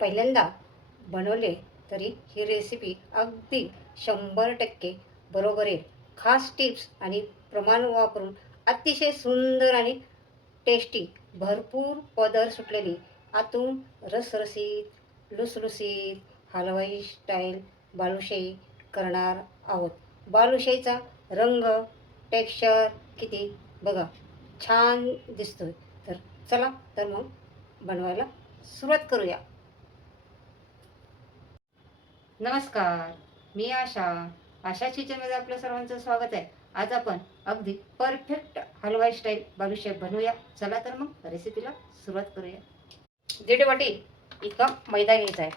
पहिल्यांदा बनवले तरी ही रेसिपी अगदी 100% बरोबर आहे. खास टिप्स आणि प्रमाण वापरून अतिशय सुंदर आणि टेस्टी भरपूर पदर सुटलेली आतून रसरशीत लुसलुसीत हलवाई स्टाईल बालुशाही करणार आहोत. बालुशाहीचा रंग टेक्स्चर किती बघा छान दिसतोय. तर चला तर मग बनवायला सुरुवात करूया. नमस्कार, मी आशा किचनमध्ये आपल्या सर्वांचं स्वागत आहे. आज आपण अगदी परफेक्ट हलवाई स्टाईल बालुशाही बनवूया. चला तर मग रेसिपीला सुरुवात करूया. 1.5 वाटी इतका मैदा घ्यायचा आहे.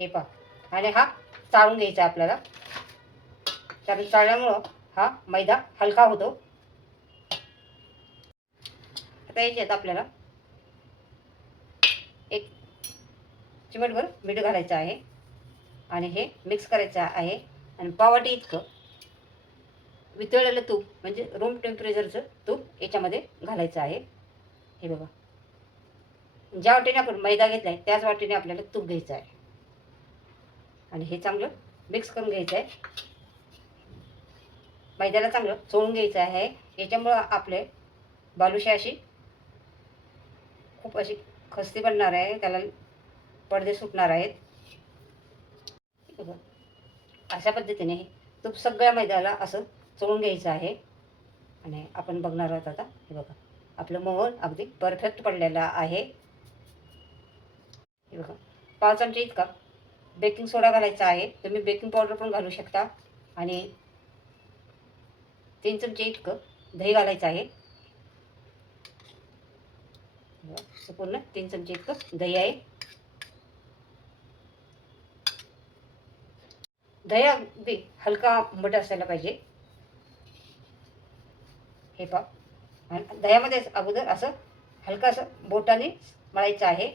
हे पहा आणि हा चाळून घ्यायचा आहे आपल्याला, कारण चाळल्यामुळं हा मैदा हलका होतो. आता याच्यात आपल्याला एक चिमटभर मीठ घालायचं आहे आणि हे मिक्स करायचं आहे. आणि पाववाटी इतकं वितळलेलं तूप म्हणजे रूम टेम्परेचरचं तूप याच्यामध्ये घालायचं आहे. हे बघा, ज्या वाटीने आपण मैदा घेतला आहे त्याच वाटीने आपल्याला तूप घ्यायचं आहे आणि हे चांगलं मिक्स करून घ्यायचं आहे. मैद्याला चांगलं चोळून घ्यायचं आहे. याच्यामुळं आपले बालुशाही अशी खूप अशी खस्ती बनणार आहे, त्याला पडदे सुटणार आहेत. अशा पद्धतीने हे तूप सगळ्या मैद्याला असं चोळून घ्यायचं आहे आणि आपण बघणार आहोत आता. हे बघा, आपलं मोहन अगदी परफेक्ट पडलेलं आहे. हे बघा, 5 चमचे इतका बेकिंग सोडा घालायचा आहे. तुम्ही बेकिंग पावडर पण घालू शकता. आणि 3 चमचे इतकं दही घालायचं आहे. पूर्ण 3 चमचे इतकं दही आहे. दही अगदी हलका आंबट असायला पाहिजे. हे पहा, आणि दह्यामध्येच अगोदर असं हलकं असं बोटाने मळायचं आहे.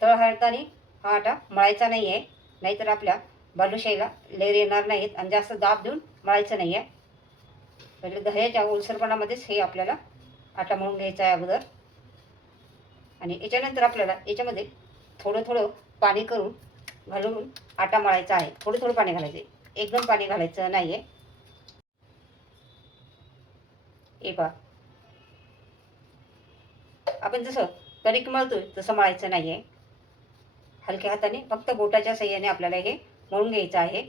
तळ हाताने हा आटा मळायचा नाही आहे, नाहीतर आपल्या बालुशाहीला लेअर येणार नाहीत. आणि जास्त दाब देऊन मळायचं नाही आहे. पहिले दह्याच्या ओलसरपणामध्येच हे आपल्याला आटा मळून घ्यायचा आहे अगोदर. आणि याच्यानंतर आपल्याला याच्यामध्ये थोडं थोडं पाणी करून घालून आटा मळायचा आहे. थोडं थोडं पाणी घालायचं आहे, एकदम पाणी घालायचं नाही आहे. हे पहा, आपण जसं कणिक मळतोय तसं मळायचं नाही आहे. हलक्या हाताने फक्त बोटाच्या साह्याने आपल्याला हे मळून घ्यायचं आहे.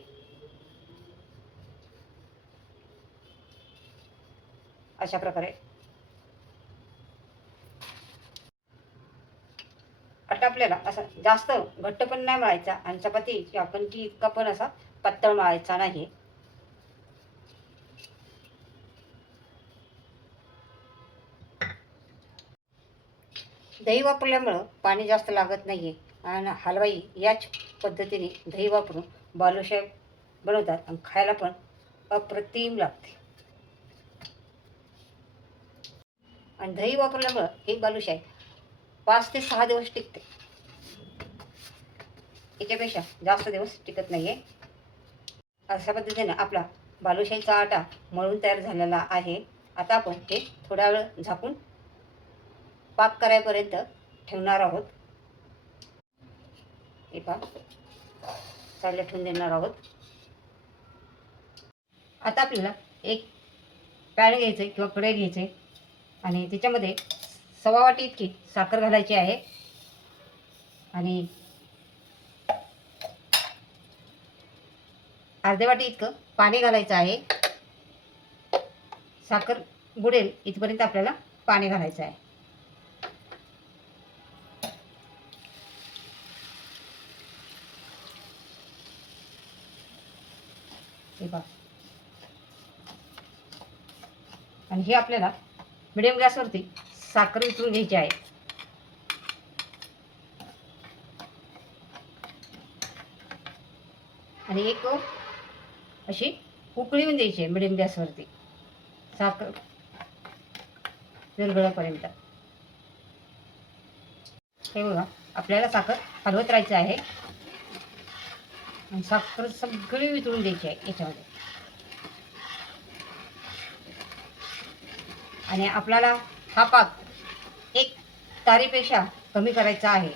अशा प्रकारे आटा आपल्याला असा जास्त घट्ट पण नाही मळायचा आणि चपाती किंवा कणकी इतका पण असा पातळ मळायचा नाही. दही वापरल्यामुळं पाणी जास्त लागत नाही आहे आणि हलवाई याच पद्धतीने दही वापरून बालुशाही बनवतात आणि खायला पण अप्रतिम लागते. आणि दही वापरल्यामुळं ही बालुशाही 5 ते 6 दिवस टिकते. याच्यापेक्षा जास्त दिवस टिकत नाही आहे. अशा पद्धतीने आपला बालुशाहीचा आटा मळून तयार झालेला आहे. आता आपण हे थोडा वेळ झाकून पाक करायपर्यंत ठेवणार आहोत. हे पाक साईडला ठेवून देणार आहोत. आता आपल्याला एक पॅन घ्यायचं किंवा कढई घ्यायचे आणि त्याच्यामध्ये 1/2 वाटी इतकी साखर घालायची आहे. आणि अर्धी वाटी इतकं पाणी घालायचं आहे. साखर बुडेल इथपर्यंत आपल्याला पाणी घालायचं आहे. हे पहा, आणि हे आपल्याला मिडियम गॅसवरती साखर वितळून घ्यायची आहे. आणि एक अशी उकळी येऊन द्यायची आहे मिडियम गॅसवरती साखर विरघळेपर्यंत. हे बघा, आपल्याला साखर हलवत राहायचं आहे आणि साखर सगळी वितळून द्यायची आहे याच्यामध्ये. आणि आपल्याला हा पाक 1 तारेपेक्षा कमी करायचा आहे.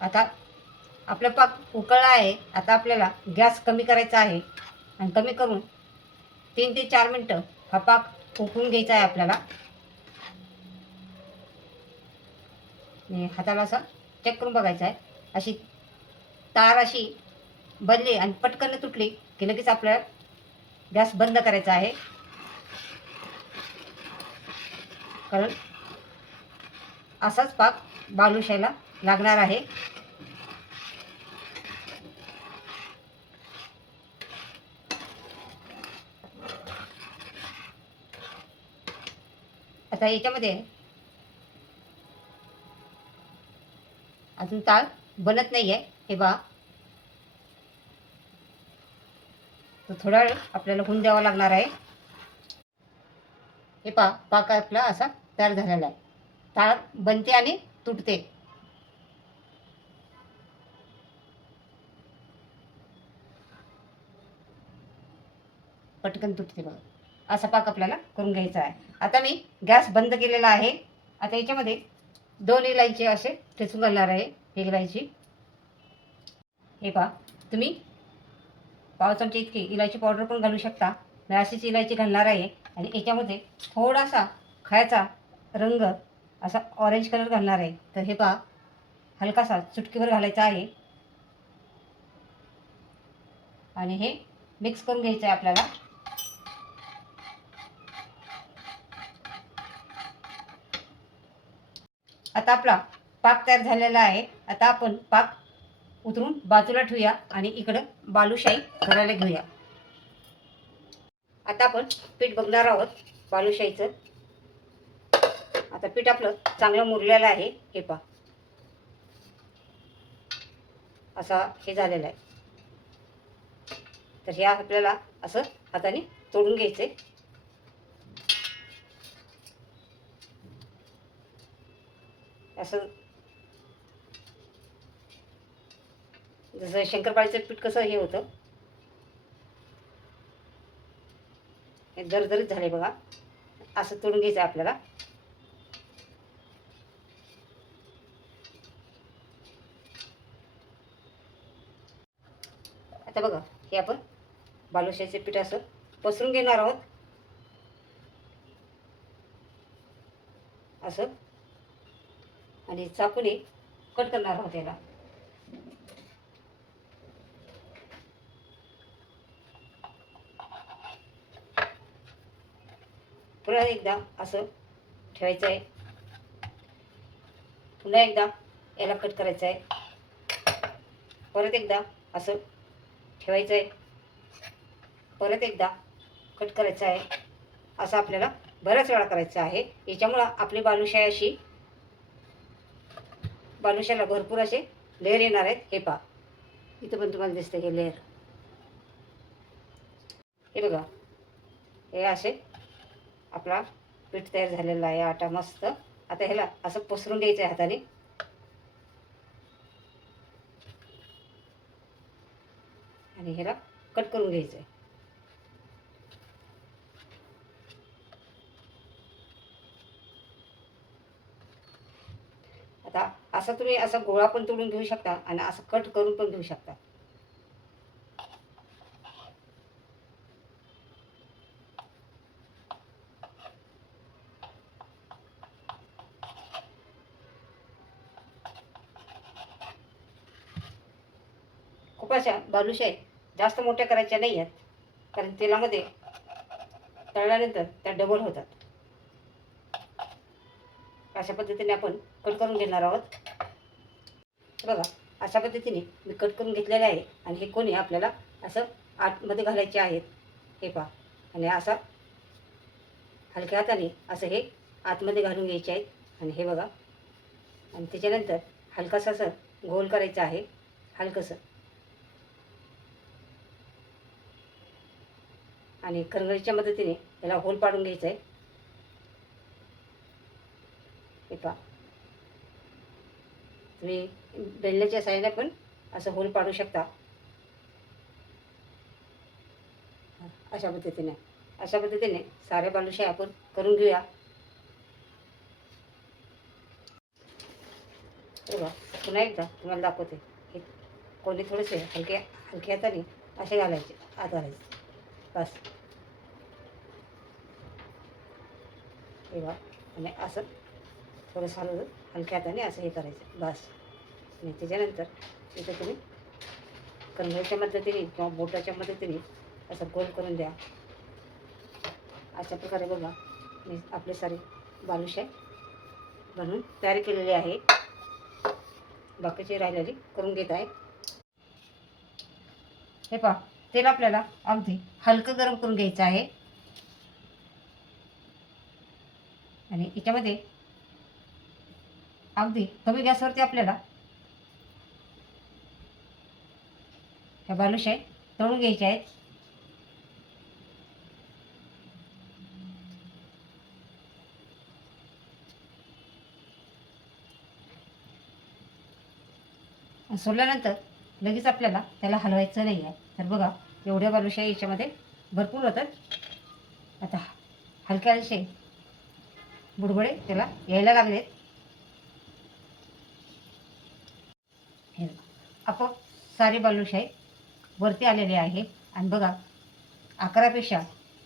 आता आपला पाक उकळला आहे. आता आपल्याला गॅस कमी करायचा आहे आणि कमी करून 3 ते 4 मिनटं हा पाक उकळून घ्यायचा आहे आपल्याला. आणि हाताला असं चेक करून बघायचं आहे. अशी तार अशी बनली आणि पटकन तुटली की लगेच आपल्याला गॅस बंद करायचा आहे. कारण असाच पाक बालुशाहीला लागणार आहे. आता याच्यामध्ये अजून ताळ बनत नाही आहे. हे पहा, तो थोडा वेळ आपल्याला होऊन द्यावा लागणार आहे. हे पहा, पाक आपला असा तयार झालेला आहे. ताळ बनते आणि तुटते. पटकन तुटते बघा. असा पाक आपल्याला करून घ्यायचा आहे. आता मी गॅस बंद केलेला आहे. आता याच्यामध्ये 2 इलायची असे ठेचून घालणार आहे. 1 इलायची. हे पहा, तुम्ही पाव चमचे इतकी इलायची पावडर पण घालू शकता. मी अशीच इलायची घालणार आहे. आणि याच्यामध्ये थोडासा खायचा रंग असा ऑरेंज कलर घालणार आहे. तर हे पहा, हलकासा चुटकीभर घालायचा आहे आणि हे मिक्स करून घ्यायचं आहे आपल्याला. आता आपला पाक तयार झालेला आहे. आता आपण पाक उतरून बाजूला ठेवूया आणि इकडं बालुशाही करायला घेऊया. आता आपण पीठ बघणार आहोत बालुशाहीचं. आता पीठ आपलं चांगलं मुरलेलं आहे. हे पहा, असा हे झालेलं आहे. तर हे आपल्याला असं हाताने तोडून घ्यायचे. असं जसं शंकरपाळीचं पीठ कसं हे होतं, हे दरदरीत झाले बघा. असं तोडून घ्यायचं आपल्याला. आता बघा, हे आपण बालुशाहीचे पीठ असं पसरून घेणार आहोत. असं आणि चाकूने कट करणार आहोत याला. पुन्हा एकदा असं ठेवायचं आहे. पुन्हा एकदा याला कट करायचं आहे. परत एकदा असं ठेवायचं आहे. परत एकदा कट करायचं आहे. असं आपल्याला बऱ्याच वेळा करायचं आहे. याच्यामुळं आपली बालुशाही अशी बालुशाहीला भरपूर असे लेअर येणार आहेत. हे पहा, इथं पण तुम्हाला दिसतं हे लेअर. हे बघा, हे असे आपला पीठ तयार झालेला आहे. आटा मस्त. आता ह्याला असं पसरून घ्यायचं आहे हाताने आणि ह्याला कट करून घ्यायचं आहे. आता असं तुम्ही असा गोळा पण तोडून घेऊ शकता आणि असं कट करून पण घेऊ शकता. खूप अशा बालुशाही जास्त मोठ्या करायच्या नाही आहेत, कारण तेलामध्ये तळल्यानंतर त्या डबल होतात. अशा पद्धतीने आपण कट करून घेणार आहोत. बघा, अशा पद्धतीने मी कट करून घेतलेले आहे आणि हे कोणी आपल्याला असं आतमध्ये घालायचे आहेत. हे पहा, आणि असा हलक्या हाताने असं हे आतमध्ये घालून घ्यायचे आहेत. आणि हे बघा, आणि त्याच्यानंतर हलकासं असं गोल करायचं आहे. हलकंसं आणि करंगळीच्या मदतीने त्याला होल पाडून घ्यायचं आहे. हे पहा, तुम्ही बेलण्याच्या साहाय्याने पण असं होल पाडू शकता. अशा पद्धतीने सारे बालुशाही आपण करून घेऊया. बघा, पुन्हा एकदा तुम्हाला दाखवते. हे कोणी थोडेसे हलक्या हाताने असे घालायचे, आत घालायचे. बस हे बघा, आणि असं थोडंसं हलवून हलक्या हाताने असं हे करायचं. बस. आणि त्याच्यानंतर इथं तुम्ही कंगळीच्या मदतीने किंवा बोटाच्या मदतीने असं गोल करून द्या. अशा प्रकारे बघा, मी आपले सारे बालुशाही बनवून तयार केलेले आहे. बाकीची राहिलेली करून घेत आहे. हे पहा, तेल आपल्याला अगदी हलकं गरम करून घ्यायचं आहे. आणि याच्यामध्ये अगदी कमी गॅसवरती आपल्याला ह्या बालुशाही तळून घ्यायच्या आहेत. सोडल्यानंतर लगेच आपल्याला त्याला हलवायचं नाही आहे. तर बघा, एवढ्या बालुशाही याच्यामध्ये भरपूर होतात. आता हलक्याशे बुडबुडे त्याला यायला लागलेत. हे आपोआप सारे बालुशाही वरती आलेले आहे. आणि बघा, आकारापेक्षा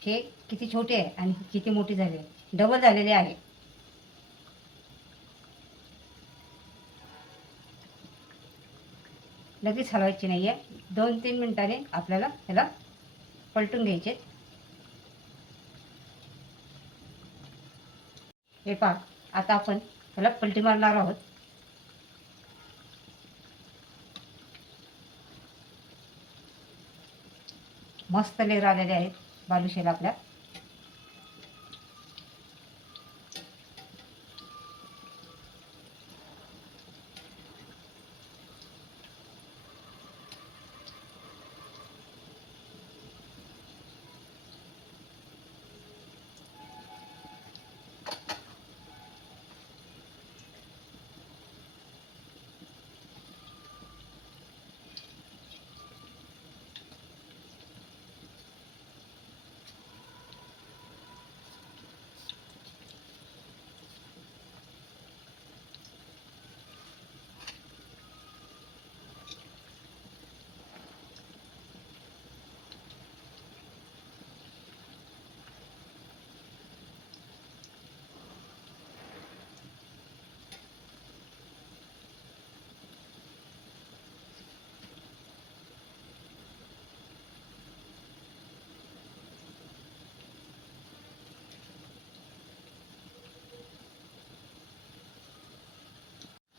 हे किती छोटे आहे आणि किती मोठी झाले, डबल झालेले आहे. लगेच हलवायची नाही आहे. 2-3 मिनिटांनी आपल्याला त्याला पलटून घ्यायचे. हे पहा, आता आपण त्याला पलटी मारणार आहोत. मस्त लेर आलेले आहेत बालुशाहीला आपल्या.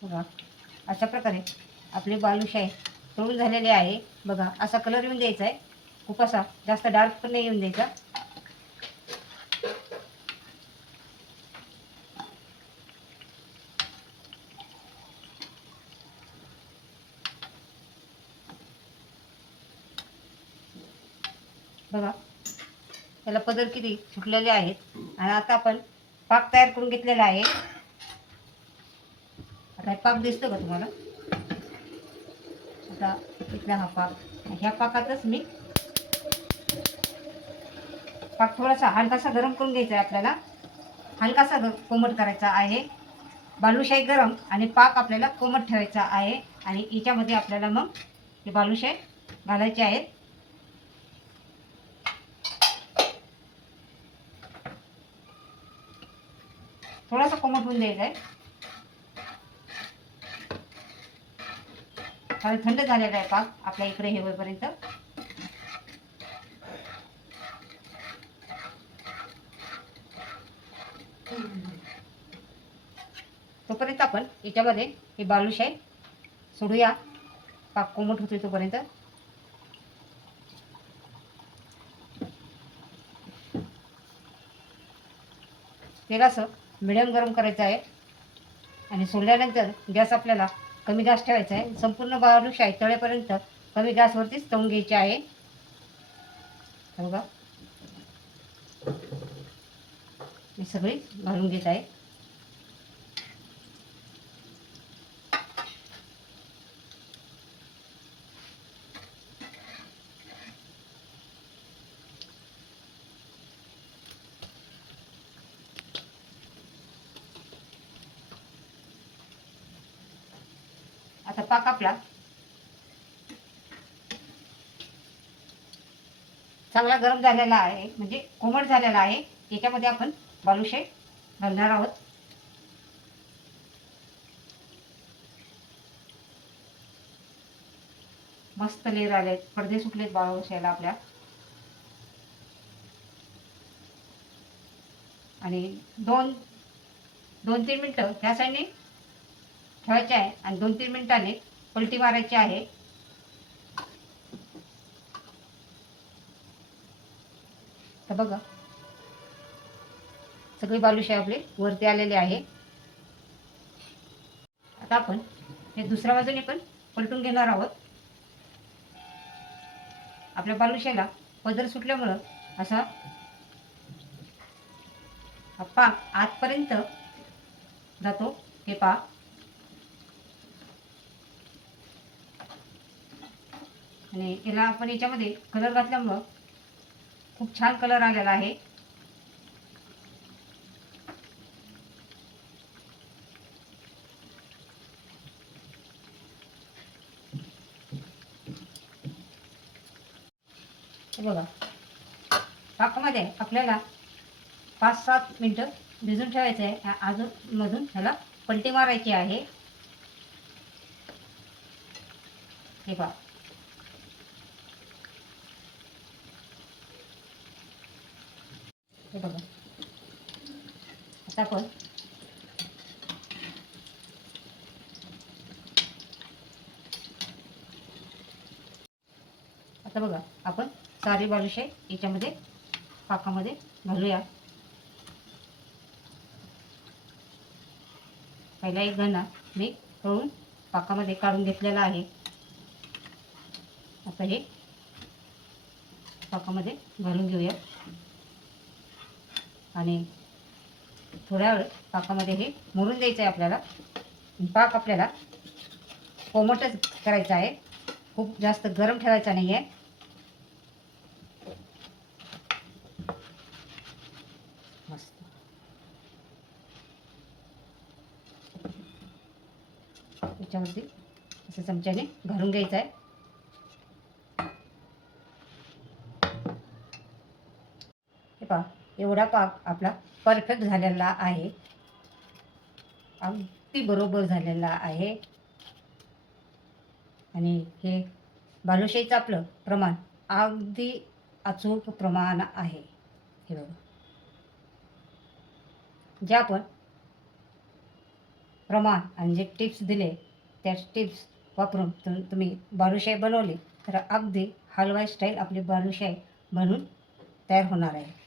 बघा, अशा प्रकारे आपली बालुशाही तळून झालेली आहे. बघा, असा कलर येऊन द्यायचा आहे. खूप असा जास्त डार्क पण नाही येऊन द्यायचा. बघा, त्याला पदर किती सुटलेले आहेत. आणि आता आपण पाक तयार करून घेतलेला आहे. आता पाक दिसतो का तुम्हाला? आता इथला हा पाक, ह्या पाकातच मी पाक थोडासा हलकासा गरम करून घ्यायचा आहे. आपल्याला हलकासा कोमट करायचा आहे. बालुशाही गरम आणि पाक आपल्याला कोमट ठेवायचा आहे. आणि याच्यामध्ये आपल्याला मग हे बालुशाही घालायचे आहेत. थोडासा कोमट होऊन द्यायचा आहे. थंड झालेला आहे पाक आपल्या इकडे हे होईपर्यंत. तोपर्यंत आपण याच्यामध्ये ही बालुशाही सोडूया. पाक कोमट होतोय तोपर्यंत. तेल असं मिडियम गरम करायचं आहे. आणि सोडल्यानंतर गॅस आपल्याला कमी गॅस ठेवायचा आहे. संपूर्ण बालुशाही तळेपर्यंत कमी गॅसवरतीच तळून घ्यायची आहे. बघा, मी सगळी घालून घेत आहे. आता पाक आपला चांगला गरम झालेला आहे, म्हणजे कोमट झालेला आहे. याच्यामध्ये आपण बालुशाही घालणार आहोत. मस्त लेर आलेत, पडदे सुटलेत बालुशाहीला आपल्या. आणि 2-3 मिनटं ह्या साईडने ठेवायचे आहे आणि 2-3 मिनिटांनी पलटी मारायची आहे. तर बघा, सगळी बालुशाही आपली वरती आलेली आहे. आता आपण हे दुसऱ्या बाजूने पण पलटून घेणार आहोत. आपल्या बालुशाहीला पदर सुटल्यामुळं असा हा पाक आतपर्यंत जातो. हे पाक आणि याला आपण याच्यामध्ये कलर घातल्यामुळं खूप छान कलर आलेला आहे. हे बघा, पाकामध्ये आपल्याला 5-7 मिनटं भिजून ठेवायचं आहे. अजूनमधून ह्याला पलटी मारायची आहे. हे पहा, हे बघा. आता आपण आपण सारी बालुशाही याच्यामध्ये पाकामध्ये घालूया. पहिला एक दाणा मी तळून पाकामध्ये काढून घेतलेला आहे. आता हे पाकामध्ये घालून घेऊया आणि थोड्या वेळ पाकामध्ये हे मुरून द्यायचं आहे आपल्याला. पाक आपल्याला कोमटच करायचा आहे, खूप जास्त गरम ठेवायचा नाही आहे. मस्त याच्यावरती असं चमच्याने घालून घ्यायचं आहे. हे पहा, एवढा पाक आपला परफेक्ट झालेला आहे, अगदी बरोबर झालेला आहे. आणि हे बालुशाहीचं आपलं प्रमाण अगदी अचूक प्रमाण आहे. हे बघा, जे आपण प्रमाण आणि जे टिप्स दिले त्या टिप्स वापरून तुम्ही बालुशाही बनवली तर अगदी हलवाई स्टाईल आपली बालुशाही बनून तयार होणार आहे.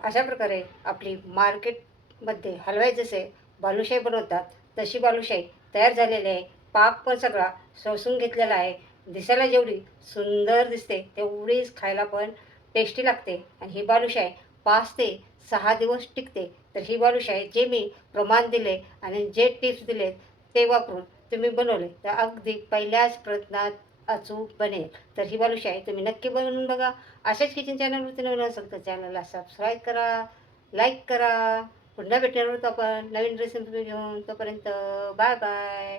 अशा प्रकारे आपली मार्केटमध्ये हलवाई जसे बालुशाही बनवतात तशी बालुशाही तयार झालेली आहे. पाक पण सगळा शोषून घेतलेला आहे. दिसायला जेवढी सुंदर दिसते तेवढीच खायला पण टेस्टी लागते. आणि ही बालुशाही 5 ते 6 दिवस टिकते. तर ही बालुशाही जे मी प्रमाण दिले आणि जे टिप्स दिले ते वापरून तुम्ही बनवले तर अगदी पहिल्याच प्रयत्नात अचूक बनेल. तर ही बालुशाही तुम्ही नक्की बनवून बघा. अशाच किचन चॅनलवरती नवीन असेल तर चॅनलला सबस्क्राईब करा, लाईक करा. पुन्हा भेटणार आहोत आपण नवीन रेसिपी घेऊन. तोपर्यंत बाय बाय.